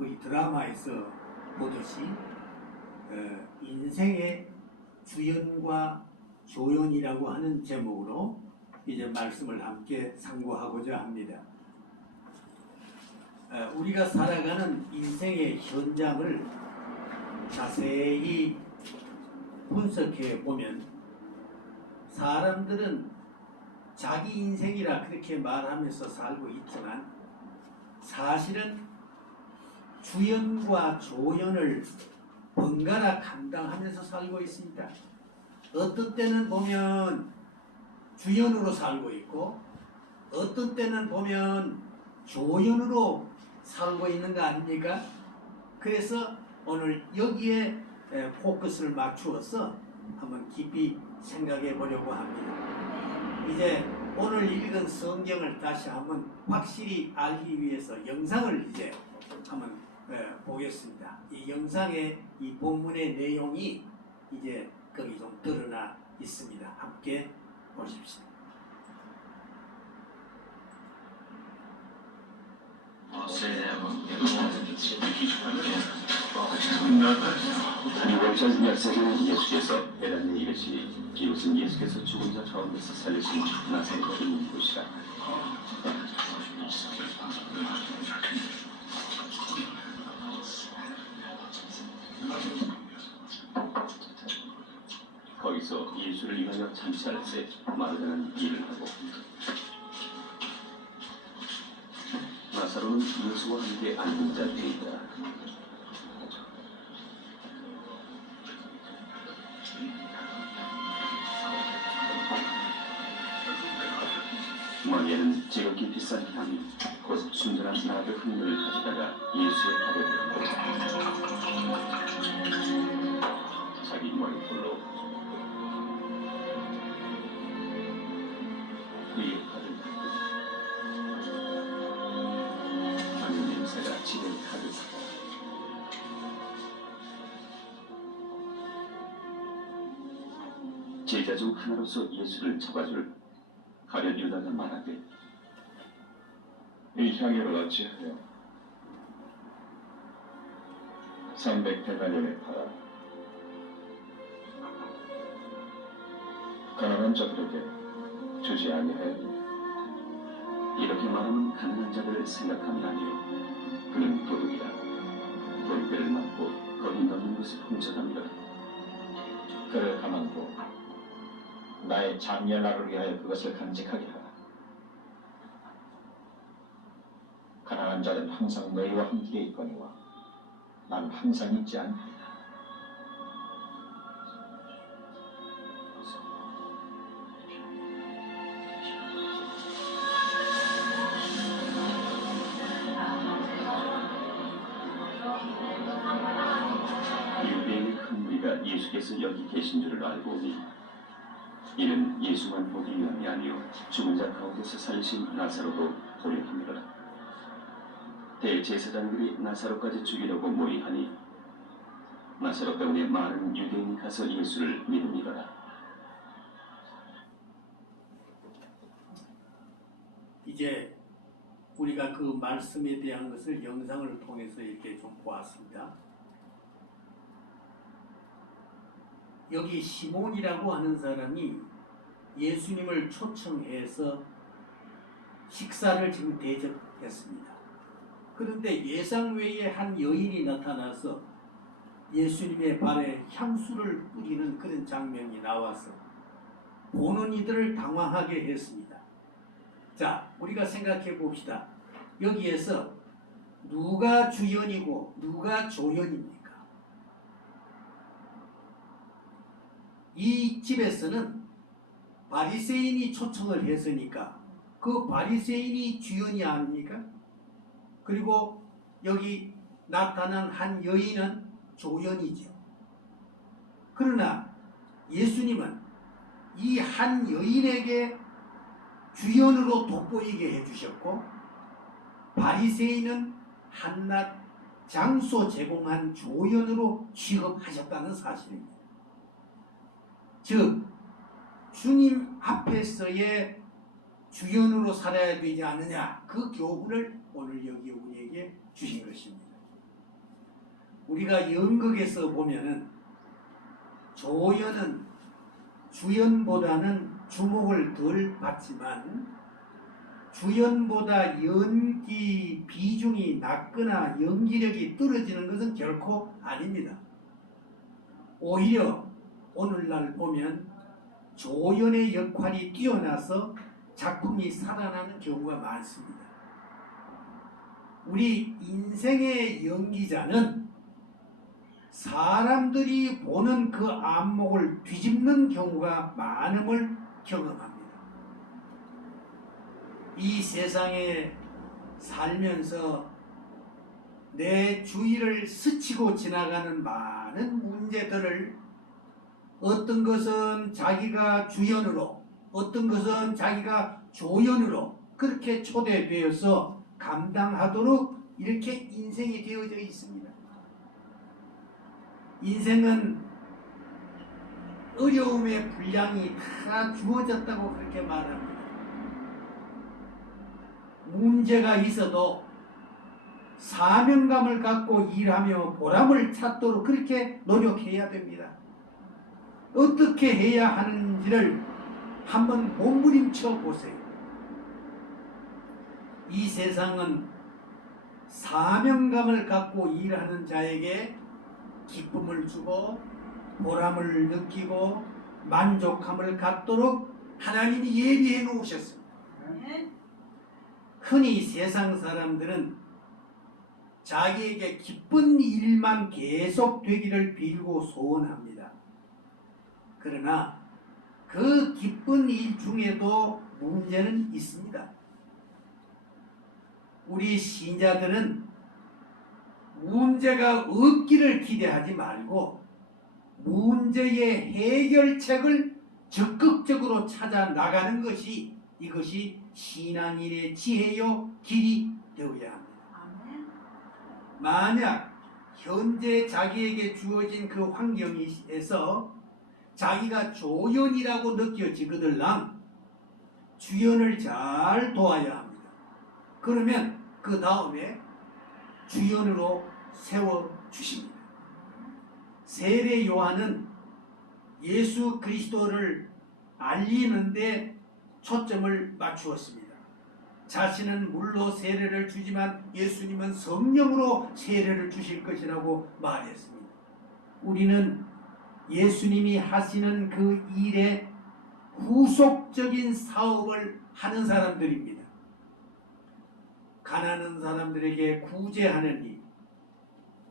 거기 드라마에서 보듯이 인생의 주연과 조연이라고 하는 제목으로 이제 말씀을 함께 상고하고자 합니다. 우리가 살아가는 인생의 현장을 자세히 분석해 보면 사람들은 자기 인생이라 그렇게 말하면서 살고 있지만 사실은 주연과 조연을 번갈아 감당하면서 살고 있습니다. 어떤 때는 보면 주연으로 살고 있고 어떤 때는 보면 조연으로 살고 있는 거 아닙니까? 그래서 오늘 여기에 포커스를 맞추어서 한번 깊이 생각해 보려고 합니다. 이제 오늘 읽은 성경을 다시 한번 확실히 알기 위해서 영상을 이제 한번 보겠습니다. 이 영상의 이 본문의 내용이 이제 거기 좀 드러나 있습니다. 함께 보십시오. 유월절 열세는 예수께서 베단에 이르시니 이곳은 예수께서 죽은 자 가운데서 살리신 나사렛에 있는 곳이라. 거기서 예수를 위하여 참치할세 마르다는 일을 하고 나사로는 예수와 함께 앉은 자리에 있다. 마리아는 지극히 비싼 향, 곧 순전한 나드 흥료를 가져다가 예수의 발에 얹고 자기 머리털로 그의 발을 닦고 하는 냄새가 집에 가득하다. 제자 중 하나로서 예수를 잡아줄 가룟 유다가 말하되 이 향유를 어찌하여 300데나리온에 팔아 가난한 자들에게 주지 아니하였느냐. 이렇게 말하면 가난한 자들을 생각함이 아니요 그는 도둑이라. 돌배를 맞고 거기 넣는 것을 훔쳐갑니다. 그를 가만두어 나의 장렬나를 위하여 그것을 간직하게 하라. 가난한 자는 항상 너희와 함께 있거니와 난 항상 있지 않느니라. 유대인의 큰 무리가 예수께서 여기 계신 줄을 알고 오니 이는 예수만 보기 위함이 아니요 죽은 자 가운데서 살리신 나사로도 보려 함이라. 대제사장들이 나사로까지 죽이려고 모의하니 나사로 때문에 많은 유대인이 가서 예수를 믿음이더라. 이제 우리가 그 말씀에 대한 것을 영상을 통해서 이렇게 좀 보았습니다. 여기 시몬이라고 하는 사람이 예수님을 초청해서 식사를 지금 대접했습니다. 그런데 예상 외에 한 여인이 나타나서 예수님의 발에 향수를 뿌리는 그런 장면이 나와서 보는 이들을 당황하게 했습니다. 자, 우리가 생각해 봅시다. 여기에서 누가 주연이고 누가 조연입니까? 이 집에서는 바리새인이 초청을 했으니까 그 바리새인이 주연이 아닙니까? 그리고 여기 나타난 한 여인은 조연이죠. 그러나 예수님은 이 한 여인에게 주연으로 돋보이게 해주셨고 바리새인은 한낱 장소 제공한 조연으로 취급하셨다는 사실입니다. 즉 주님 앞에서의 주연으로 살아야 되지 않느냐, 그 교훈을 오늘 여기 우리에게 주신 것입니다. 우리가 연극에서 보면은 조연은 주연보다는 주목을 덜 받지만 주연보다 연기 비중이 낮거나 연기력이 떨어지는 것은 결코 아닙니다. 오히려 오늘날 보면 조연의 역할이 뛰어나서 작품이 살아나는 경우가 많습니다. 우리 인생의 연기자는 사람들이 보는 그 안목을 뒤집는 경우가 많음을 경험합니다. 이 세상에 살면서 내 주위를 스치고 지나가는 많은 문제들을 어떤 것은 자기가 주연으로, 어떤 것은 자기가 조연으로 그렇게 초대되어서 감당하도록 이렇게 인생이 되어져 있습니다. 인생은 어려움의 분량이 다 주어졌다고 그렇게 말합니다. 문제가 있어도 사명감을 갖고 일하며 보람을 찾도록 그렇게 노력해야 됩니다. 어떻게 해야 하는지를 한번 몸부림쳐 보세요. 이 세상은 사명감을 갖고 일하는 자에게 기쁨을 주고 보람을 느끼고 만족함을 갖도록 하나님이 예비해 놓으셨습니다. 흔히 세상 사람들은 자기에게 기쁜 일만 계속 되기를 빌고 소원합니다. 그러나 그 기쁜 일 중에도 문제는 있습니다. 우리 신자들은 문제가 없기를 기대하지 말고 문제의 해결책을 적극적으로 찾아 나가는 것이 이것이 신앙인의 지혜요 길이 되어야 합니다. 만약 현재 자기에게 주어진 그 환경에서 자기가 조연이라고 느껴지거들랑 주연을 잘 도와야 합니다. 그러면 그 다음에 주연으로 세워주십니다. 세례 요한은 예수 그리스도를 알리는데 초점을 맞추었습니다. 자신은 물로 세례를 주지만 예수님은 성령으로 세례를 주실 것이라고 말했습니다. 우리는 예수님이 하시는 그 일에 후속적인 사업을 하는 사람들입니다. 가난한 사람들에게 구제하는 일,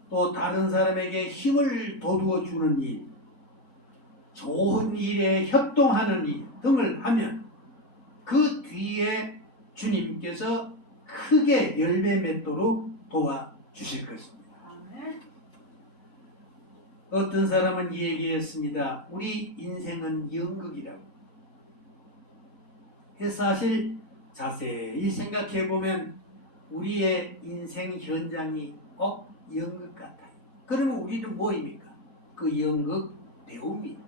또 다른 사람에게 힘을 돋워 주는 일, 좋은 일에 협동하는 일 등을 하면 그 뒤에 주님께서 크게 열매 맺도록 도와주실 것입니다. 어떤 사람은 얘기했습니다. 우리 인생은 연극이라고. 사실 자세히 생각해 보면 우리의 인생 현장이 꼭 연극 같아요. 그러면 우리는 뭐입니까? 그 연극 배우입니다.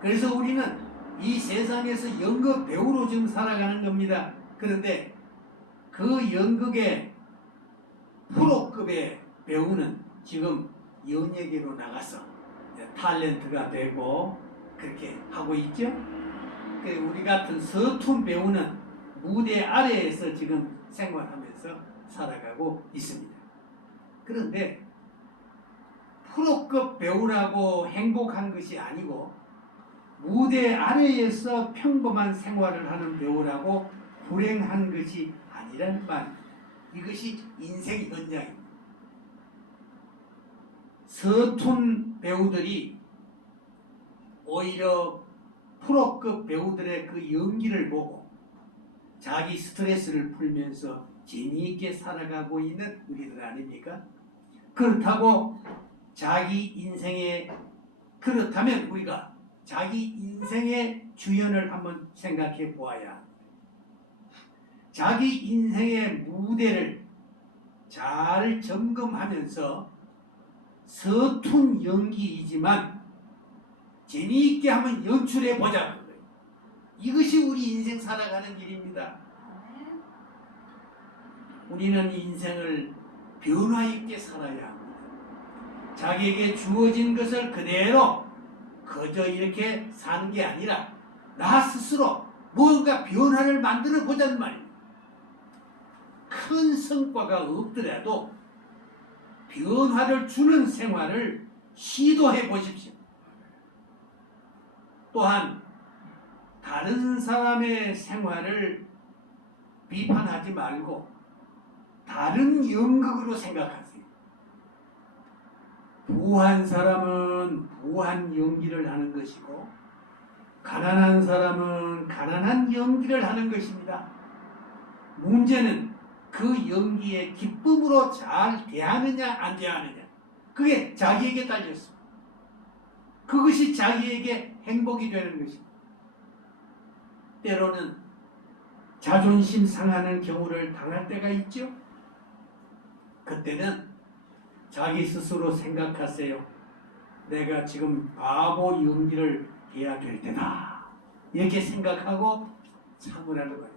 그래서 우리는 이 세상에서 연극 배우로 지금 살아가는 겁니다. 그런데 그 연극의 프로급의 배우는 지금 연예계로 나가서 탤런트가 되고 그렇게 하고 있죠. 우리 같은 서툰 배우는 무대 아래에서 지금 생활하면서 살아가고 있습니다. 그런데 프로급 배우라고 행복한 것이 아니고 무대 아래에서 평범한 생활을 하는 배우라고 불행한 것이 아니라는 말입니다. 이것이 인생 현장입니다. 서툰 배우들이 오히려 프로급 배우들의 그 연기를 보고 자기 스트레스를 풀면서 재미있게 살아가고 있는 우리들 아닙니까? 그렇다고 자기 인생에 그렇다면 우리가 자기 인생의 주연을 한번 생각해 보아야 합니다. 자기 인생의 무대를 잘 점검하면서 서툰 연기이지만 재미있게 한번 연출해 보자는 거예요. 이것이 우리 인생 살아가는 길입니다. 우리는 인생을 변화 있게 살아야 합니다. 자기에게 주어진 것을 그대로 그저 이렇게 사는 게 아니라 나 스스로 뭔가 변화를 만들어 보자는 말입니다. 큰 성과가 없더라도 변화를 주는 생활을 시도해 보십시오. 또한 다른 사람의 생활을 비판하지 말고 다른 연극으로 생각하세요. 부한 사람은 부한 연기를 하는 것이고 가난한 사람은 가난한 연기를 하는 것입니다. 문제는 그 연기에 기쁨으로 잘 대하느냐 안 대하느냐, 그게 자기에게 달렸습니다. 그것이 자기에게 행복이 되는 것입니다. 때로는 자존심 상하는 경우를 당할 때가 있죠. 그때는 자기 스스로 생각하세요. 내가 지금 바보 연기를 해야 될 때다. 이렇게 생각하고 참으라는 거예요.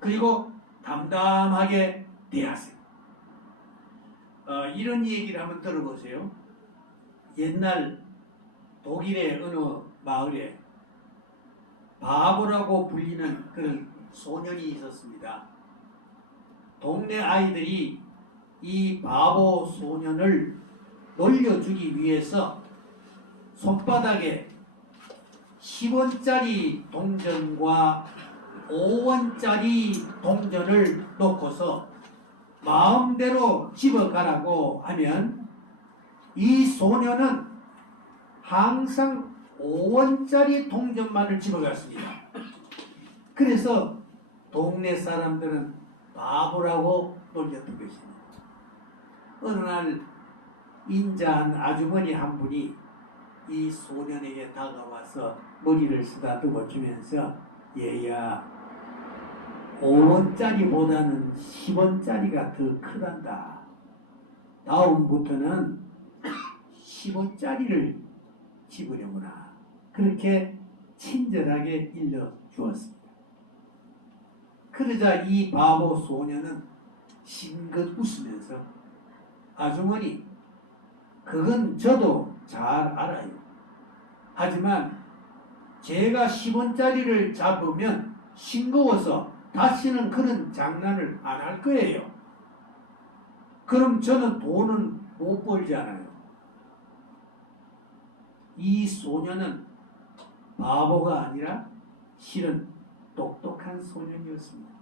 그리고 담담하게 대하세요. 이런 얘기를 한번 들어보세요. 옛날 독일의 어느 마을에 바보라고 불리는 그런 소년이 있었습니다. 동네 아이들이 이 바보 소년을 놀려주기 위해서 손바닥에 10원짜리 동전과 5원짜리 동전을 놓고서 마음대로 집어가라고 하면 이 소년은 항상 5원짜리 동전만을 집어갔습니다. 그래서 동네 사람들은 바보라고 놀렸던 것입니다. 어느 날 인자한 아주머니 한 분이 이 소년에게 다가와서 머리를 쓰다듬어 주면서 얘야, 5원짜리보다는 10원짜리가 더 크단다. 다음부터는 10원짜리를 집으려구나. 그렇게 친절하게 일러주었습니다. 그러자 이 바보 소년은 싱긋 웃으면서 아주머니, 그건 저도 잘 알아요. 하지만 제가 10원짜리를 잡으면 싱거워서 다시는 그런 장난을 안 할 거예요. 그럼 저는 돈은 못 벌잖아요. 이 소년은 바보가 아니라 실은 똑똑한 소년이었습니다.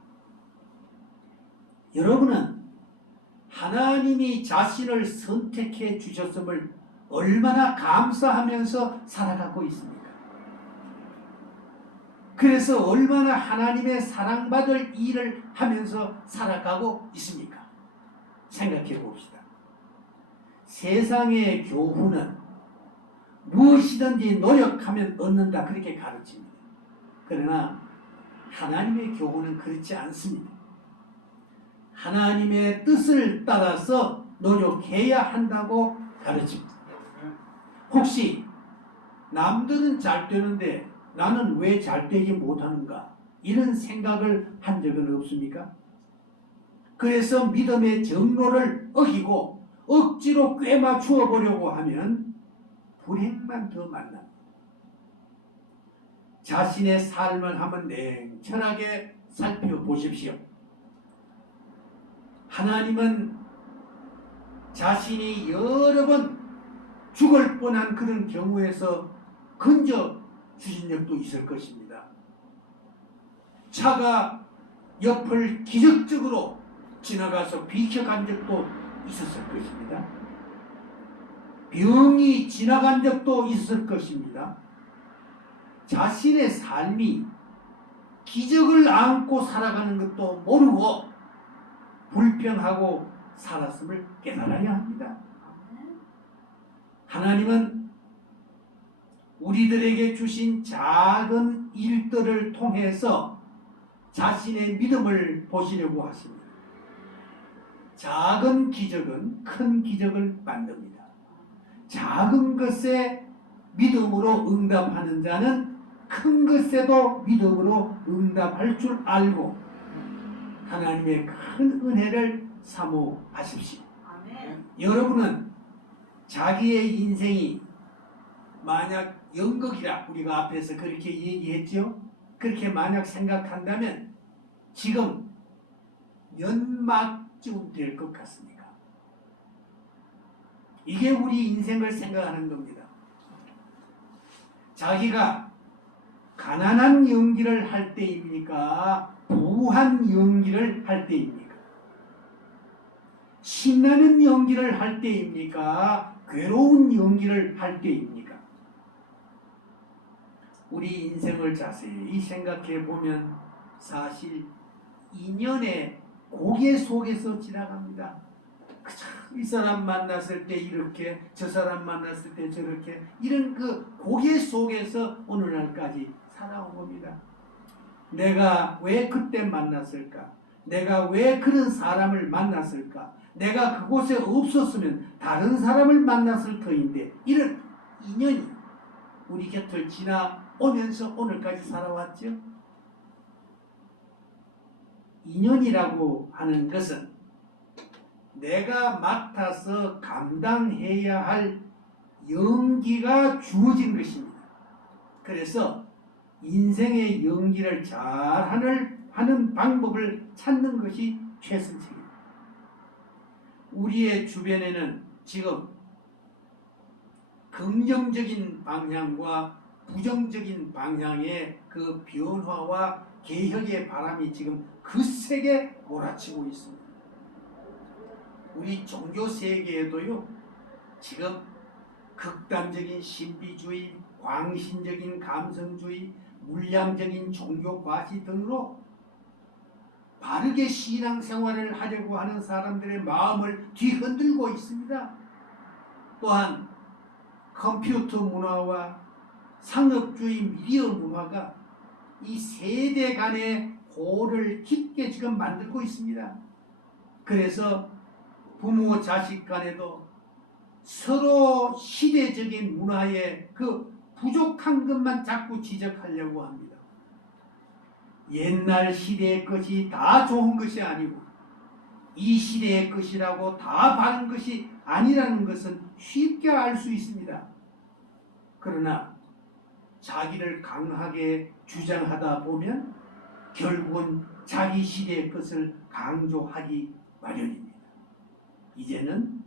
여러분은 하나님이 자신을 선택해 주셨음을 얼마나 감사하면서 살아가고 있습니까? 그래서 얼마나 하나님의 사랑받을 일을 하면서 살아가고 있습니까? 생각해 봅시다. 세상의 교훈은 무엇이든지 노력하면 얻는다, 그렇게 가르칩니다. 그러나 하나님의 교훈은 그렇지 않습니다. 하나님의 뜻을 따라서 노력해야 한다고 가르칩니다. 혹시 남들은 잘 되는데 나는 왜 잘 되지 못하는가, 이런 생각을 한 적은 없습니까? 그래서 믿음의 정로를 어기고 억지로 꿰맞추어 보려고 하면 불행만 더 만납니다. 자신의 삶을 한번 냉철하게 살펴보십시오. 하나님은 자신이 여러 번 죽을 뻔한 그런 경우에서 건져 주신 적도 있을 것입니다. 차가 옆을 기적적으로 지나가서 비켜간 적도 있었을 것입니다. 병이 지나간 적도 있을 것입니다. 자신의 삶이 기적을 안고 살아가는 것도 모르고 불평하고 살았음을 깨달아야 합니다. 하나님은 우리들에게 주신 작은 일들을 통해서 자신의 믿음을 보시려고 하십니다. 작은 기적은 큰 기적을 만듭니다. 작은 것에 믿음으로 응답하는 자는 큰 것에도 믿음으로 응답할 줄 알고 하나님의 큰 은혜를 사모하십시오. 아멘. 여러분은 자기의 인생이 만약 연극이라 우리가 앞에서 그렇게 얘기했죠. 그렇게 만약 생각한다면 지금 연막쯤 될 것 같습니까? 이게 우리 인생을 생각하는 겁니다. 자기가 가난한 연기를 할 때입니까? 부한 연기를 할 때입니까? 신나는 연기를 할 때입니까? 괴로운 연기를 할 때입니까? 우리 인생을 자세히 생각해 보면 사실 인연의 고개 속에서 지나갑니다. 이 사람 만났을 때 이렇게, 저 사람 만났을 때 저렇게, 이런 그 고개 속에서 오늘날까지 살아온 겁니다. 내가 왜 그때 만났을까? 내가 왜 그런 사람을 만났을까? 내가 그곳에 없었으면 다른 사람을 만났을 터인데, 이런 인연이 우리 곁을 지나오면서 오늘까지 살아왔죠. 인연이라고 하는 것은 내가 맡아서 감당해야 할 연기가 주어진 것입니다. 그래서 인생의 연기를 잘 하는 방법을 찾는 것이 최선책입니다. 우리의 주변에는 지금 긍정적인 방향과 부정적인 방향의 그 변화와 개혁의 바람이 지금 거세게 몰아치고 있습니다. 우리 종교 세계에도요, 지금 극단적인 신비주의, 광신적인 감성주의, 물량적인 종교 과시 등으로 바르게 신앙생활을 하려고 하는 사람들의 마음을 뒤흔들고 있습니다. 또한 컴퓨터 문화와 상업주의 미디어 문화가 이 세대 간의 고를 깊게 지금 만들고 있습니다. 그래서 부모 자식 간에도 서로 시대적인 문화의 그 부족한 것만 자꾸 지적하려고 합니다. 옛날 시대의 것이 다 좋은 것이 아니고 이 시대의 것이라고 다 바른 것이 아니라는 것은 쉽게 알 수 있습니다. 그러나 자기를 강하게 주장하다 보면 결국은 자기 시대의 것을 강조하기 마련입니다. 이제는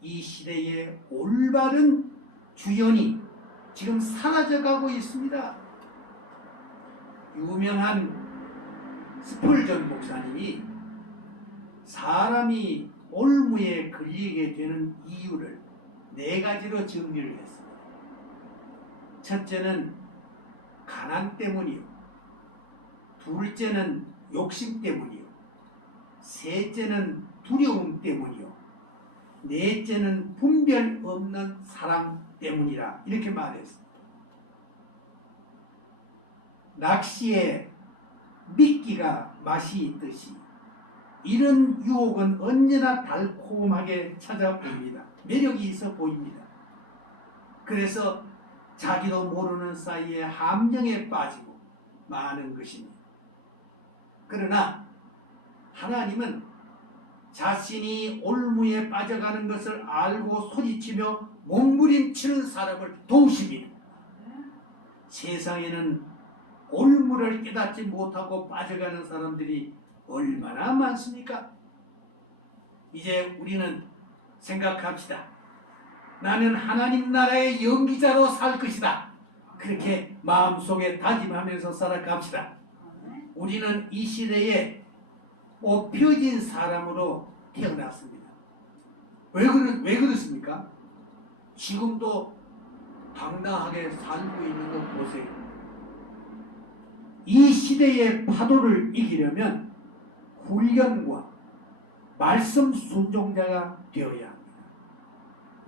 이 시대의 올바른 주연이 지금 사라져가고 있습니다. 유명한 스펄전 목사님이 사람이 올무에 걸리게 되는 이유를 4가지로 정리를 했습니다. 첫째는 가난 때문이요, 둘째는 욕심 때문이요, 셋째는 두려움 때문이요, 넷째는 분별 없는 사랑 때문이라, 이렇게 말했습니다. 낚시에 미끼가 맛이 있듯이 이런 유혹은 언제나 달콤하게 찾아옵니다. 매력이 있어 보입니다. 그래서 자기도 모르는 사이에 함정에 빠지고 마는 것입니다. 그러나 하나님은 자신이 올무에 빠져가는 것을 알고 소리치며 몸부림치는 사람을 도우십니다. 세상에는 올무를 깨닫지 못하고 빠져가는 사람들이 얼마나 많습니까? 이제 우리는 생각합시다. 나는 하나님 나라의 연기자로 살 것이다. 그렇게 마음속에 다짐하면서 살아갑시다. 우리는 이 시대에 뽑혀진 사람으로 태어났습니다. 왜 그렇습니까? 지금도 당당하게 살고 있는 것 보세요. 이 시대의 파도를 이기려면 훈련과 말씀 순종자가 되어야 합니다.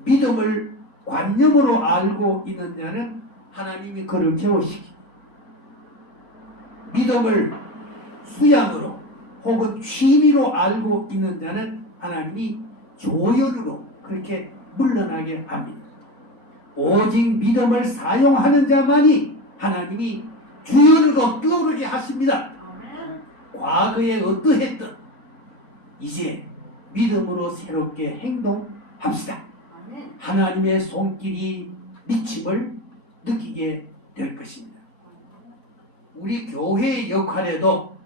믿음을 관념으로 알고 있는 자는 하나님이 그를 채우시기, 믿음을 수양으로 혹은 취미로 알고 있는 자는 하나님이 조연으로 그렇게 물러나게 합니다. 오직 믿음을 사용하는 자만이 하나님이 주연으로 떠오르게 하십니다. 과거에 어떠했든 이제 믿음으로 새롭게 행동합시다. 하나님의 손길이 미침을 느끼게 될 것입니다. 우리 교회의 역할에도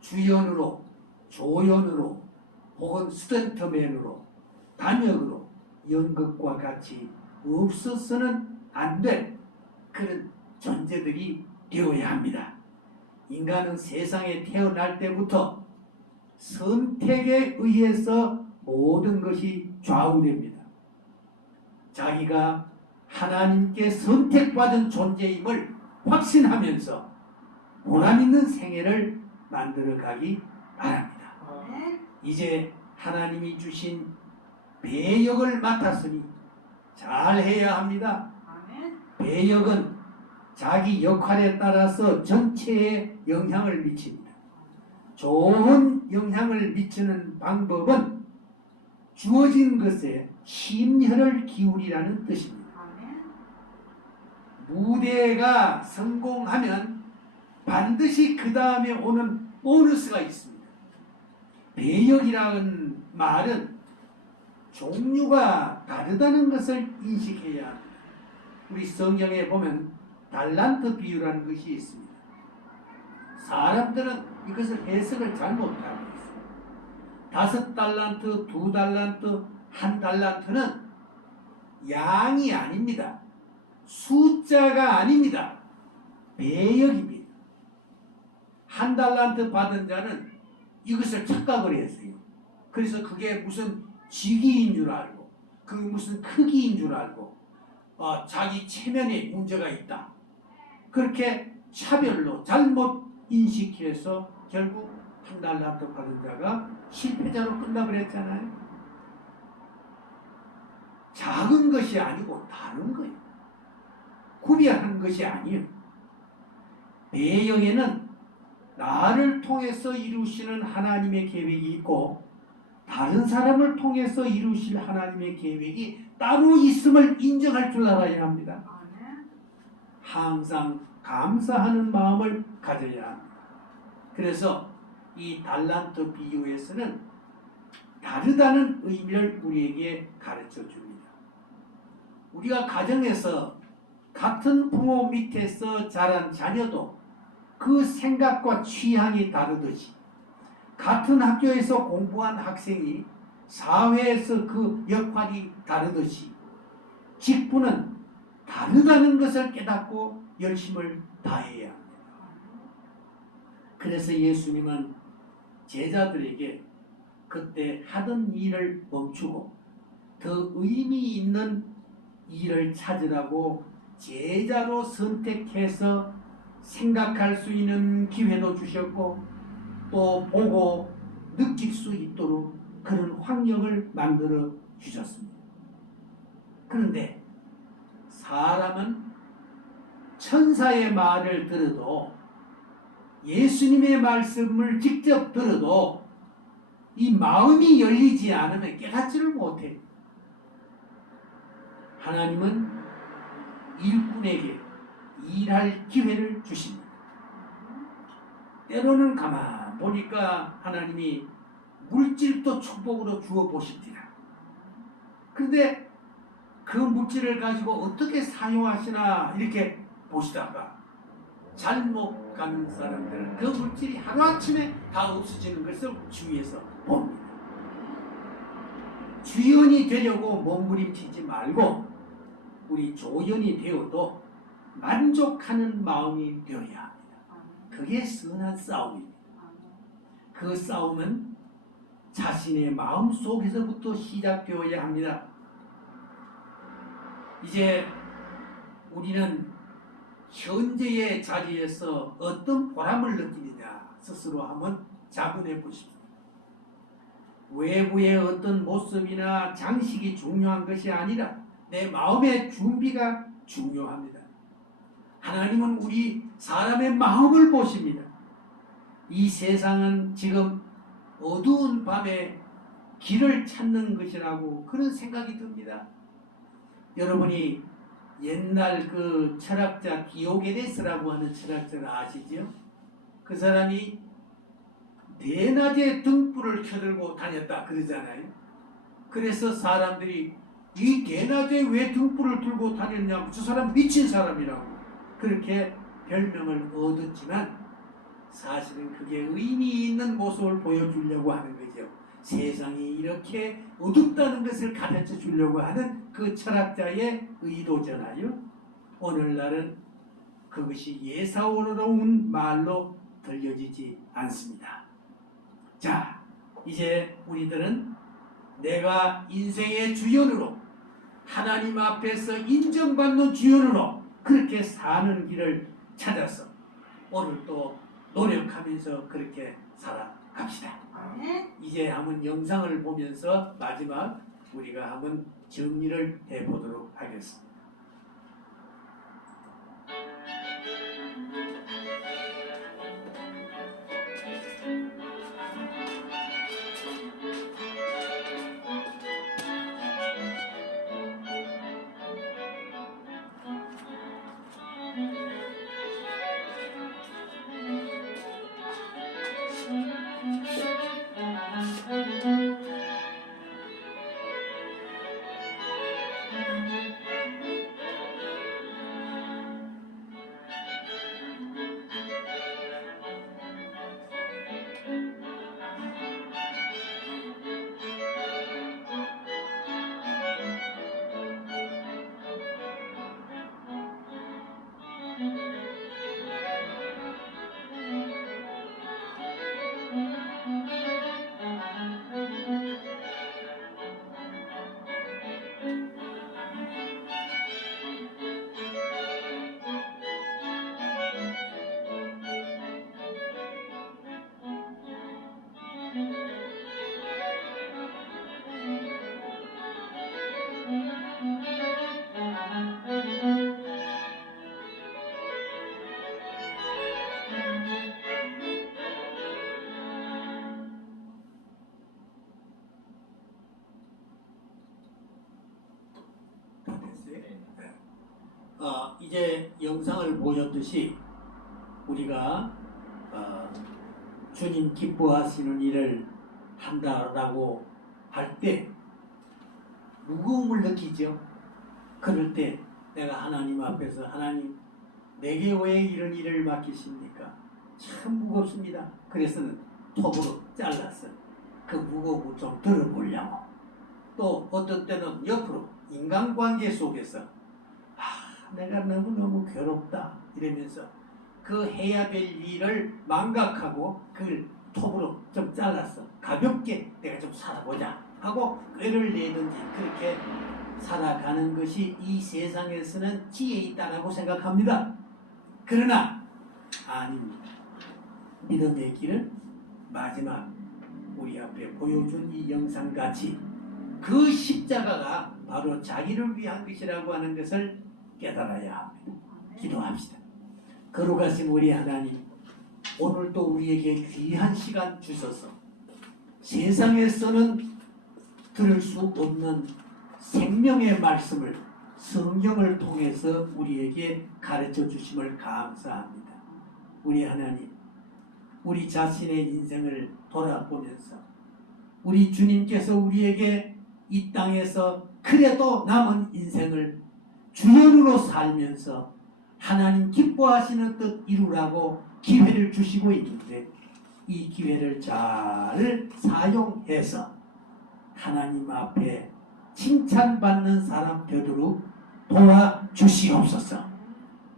주연으로, 조연으로, 혹은 스탠트맨으로, 단역으로 연극과 같이 없어서는 안 될 그런 존재들이 되어야 합니다. 인간은 세상에 태어날 때부터 선택에 의해서 모든 것이 좌우됩니다. 자기가 하나님께 선택받은 존재임을 확신하면서 보람있는 생애를 만들어가기 바랍니다. 이제 하나님이 주신 배역을 맡았으니 잘해야 합니다. 배역은 자기 역할에 따라서 전체에 영향을 미칩니다. 좋은 영향을 미치는 방법은 주어진 것에 심혈을 기울이라는 뜻입니다. 무대가 성공하면 반드시 그 다음에 오는 보너스가 있습니다. 배역이라는 말은 종류가 다르다는 것을 인식해야 합니다. 우리 성경에 보면 달란트 비유라는 것이 있습니다. 사람들은 이것을 해석을 잘못하고 있습니다. 5달란트, 2달란트, 1달란트는 양이 아닙니다. 숫자가 아닙니다. 배역입니다. 1달란트 받은 자는 이것을 착각을 했어요. 그래서 그게 무슨 직위인 줄 알고, 그 무슨 크기인 줄 알고, 자기 체면에 문제가 있다. 그렇게 차별로 잘못 인식해서 결국 1달란트 받은 자가 실패자로 끝나버렸잖아요. 작은 것이 아니고 다른 거예요. 구별한 것이 아니에요. 배역에는 나를 통해서 이루시는 하나님의 계획이 있고 다른 사람을 통해서 이루실 하나님의 계획이 따로 있음을 인정할 줄 알아야 합니다. 항상 감사하는 마음을 가져야 합니다. 그래서 이 달란트 비유에서는 다르다는 의미를 우리에게 가르쳐 줍니다. 우리가 가정에서 같은 부모 밑에서 자란 자녀도 그 생각과 취향이 다르듯이 같은 학교에서 공부한 학생이 사회에서 그 역할이 다르듯이 직분은 다르다는 것을 깨닫고 열심을 다해야 합니다. 그래서 예수님은 제자들에게 그때 하던 일을 멈추고 더 의미 있는 일을 찾으라고 제자로 선택해서 생각할 수 있는 기회도 주셨고 또 보고 느낄 수 있도록 그런 환경을 만들어 주셨습니다. 그런데 사람은 천사의 말을 들어도 예수님의 말씀을 직접 들어도 이 마음이 열리지 않으면 깨닫지를 못해요. 하나님은 일꾼에게 일할 기회를 주십니다. 때로는 가만 보니까 하나님이 물질도 축복으로 주어 보십니다. 그런데 그 물질을 가지고 어떻게 사용하시나 이렇게 보시다가 잘못 가는 사람들은 그 물질이 하루아침에 다 없어지는 것을 주위에서 봅니다. 주연이 되려고 몸부림치지 말고 우리 조연이 되어도 만족하는 마음이 되어야 합니다. 그게 선한 싸움입니다. 그 싸움은 자신의 마음 속에서부터 시작되어야 합니다. 이제 우리는 현재의 자리에서 어떤 보람을 느끼느냐 스스로 한번 자문해 보십시오. 외부의 어떤 모습이나 장식이 중요한 것이 아니라 내 마음의 준비가 중요합니다. 하나님은 우리 사람의 마음을 보십니다. 이 세상은 지금 어두운 밤에 길을 찾는 것이라고 그런 생각이 듭니다. 여러분이 옛날 그 철학자 디오게네스라고 하는 철학자를 아시죠? 그 사람이 대낮에 등불을 켜들고 다녔다 그러잖아요. 그래서 사람들이 이 대낮에 왜 등불을 들고 다녔냐고, 저 사람 미친 사람이라고 그렇게 별명을 얻었지만 사실은 그게 의미 있는 모습을 보여주려고 하는 거죠. 세상이 이렇게 어둡다는 것을 가르쳐 주려고 하는 그 철학자의 의도잖아요. 오늘날은 그것이 예사로운 말로 들려지지 않습니다. 자, 이제 우리들은 내가 인생의 주연으로, 하나님 앞에서 인정받는 주연으로 그렇게 사는 길을 찾아서 오늘 또 노력하면서 그렇게 살아갑시다. 이제 한번 영상을 보면서 마지막 우리가 한번 정리를 해보도록 하겠습니다. 이제 영상을 보였듯이 우리가 주님 기뻐하시는 일을 한다라고 할 때 무거움을 느끼죠. 그럴 때 내가 하나님 앞에서, 하나님 내게 왜 이런 일을 맡기십니까? 참 무겁습니다. 그래서는 톱으로 잘라서 그 무거움을 좀 들어보려고, 또 어떤 때는 옆으로 인간관계 속에서 내가 너무너무 괴롭다 이러면서 그 해야 될 일을 망각하고 그걸 톱으로 좀 잘라서 가볍게 내가 좀 살아보자 하고 꾀를 내든지 그렇게 살아가는 것이 이 세상에서는 지혜 있다라고 생각합니다. 그러나 아닙니다. 믿음의 길은 마지막 우리 앞에 보여준 이 영상같이 그 십자가가 바로 자기를 위한 것이라고 하는 것을 깨달아야 합니다. 기도합시다. 거룩하신 우리 하나님, 오늘도 우리에게 귀한 시간 주셔서 세상에서는 들을 수 없는 생명의 말씀을 성경을 통해서 우리에게 가르쳐 주심을 감사합니다. 우리 하나님, 우리 자신의 인생을 돌아보면서 우리 주님께서 우리에게 이 땅에서 그래도 남은 인생을 주연으로 살면서 하나님 기뻐하시는 뜻 이루라고 기회를 주시고 있는데, 이 기회를 잘 사용해서 하나님 앞에 칭찬받는 사람 되도록 도와주시옵소서.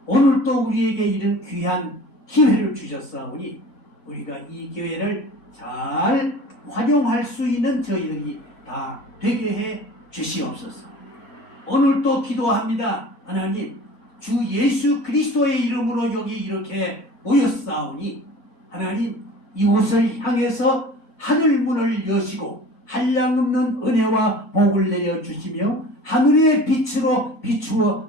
오늘도 우리에게 이런 귀한 기회를 주셨사오니 우리가 이 기회를 잘 활용할 수 있는 저희들이 다 되게 해 주시옵소서. 오늘도 기도합니다. 하나님, 주 예수 그리스도의 이름으로 여기 이렇게 모였사오니 하나님, 이곳을 향해서 하늘문을 여시고 한량없는 은혜와 복을 내려주시며 하늘의 빛으로 비추어